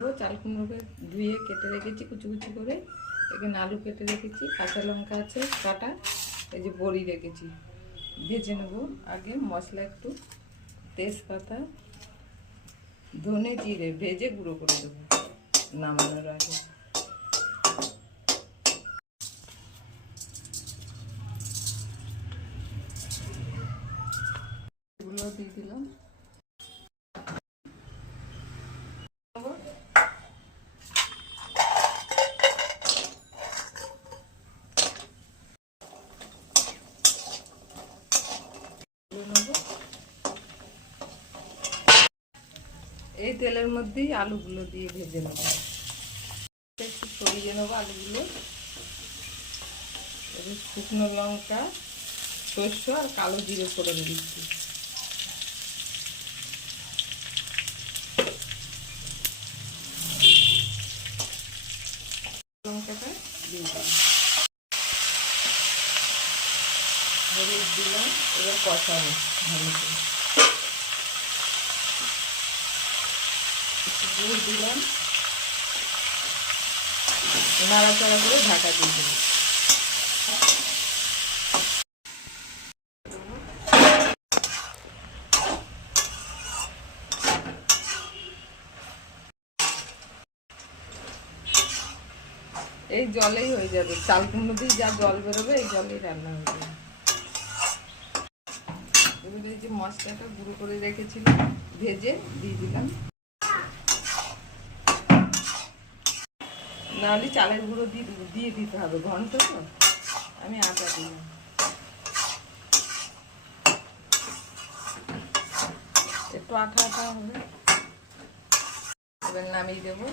চাল কুমড়োকে ধুয়ে কেটে রেখেছি কুচি কুচি করে। এখানে আলু কেটে রেখেছি, কাঁচা লঙ্কা আছে কাটা, এই যে বড়ি রেখেছি। ভেজে নেব। আগে মশলা একটু তেজপাতা ধনে জিরে ভেজে গুঁড়ো করে দেবো নামানোর আগে। এগুলো দিয়ে দিলাম। এই তেলের মধ্যেই আলুগুলো দিয়ে ভেজে নেব। একটু সরিয়ে নেবো আলুগুলো। শুকনো লঙ্কা, সর্ষ আর কালো জিরে ফোড়ন দিচ্ছি। লঙ্কাটা দিয়ে দিলাম, হলুদ দিলাম। এবার কষাবো ভালো করে। একটু গুড় দিলাম, নাড়াচাড়া করে ঢাকা দিয়ে দিলাম। এই জলেই হয়ে যাবে, চাল কুমড়ো দিয়ে যা জল বেরোবে এই জলেই রান্না হয়ে যাবে। এবারে এই যে মশলাটা গুঁড়ো করে রেখেছিলাম ভেজে দিয়ে দিলাম। নাহলে চালের গুঁড়ো দিয়ে দিতে হবে, ঘন্ট তো। আমি আটা দিলাম। একটু আঠা আঠা হবে। এবার নামিয়ে দেবো।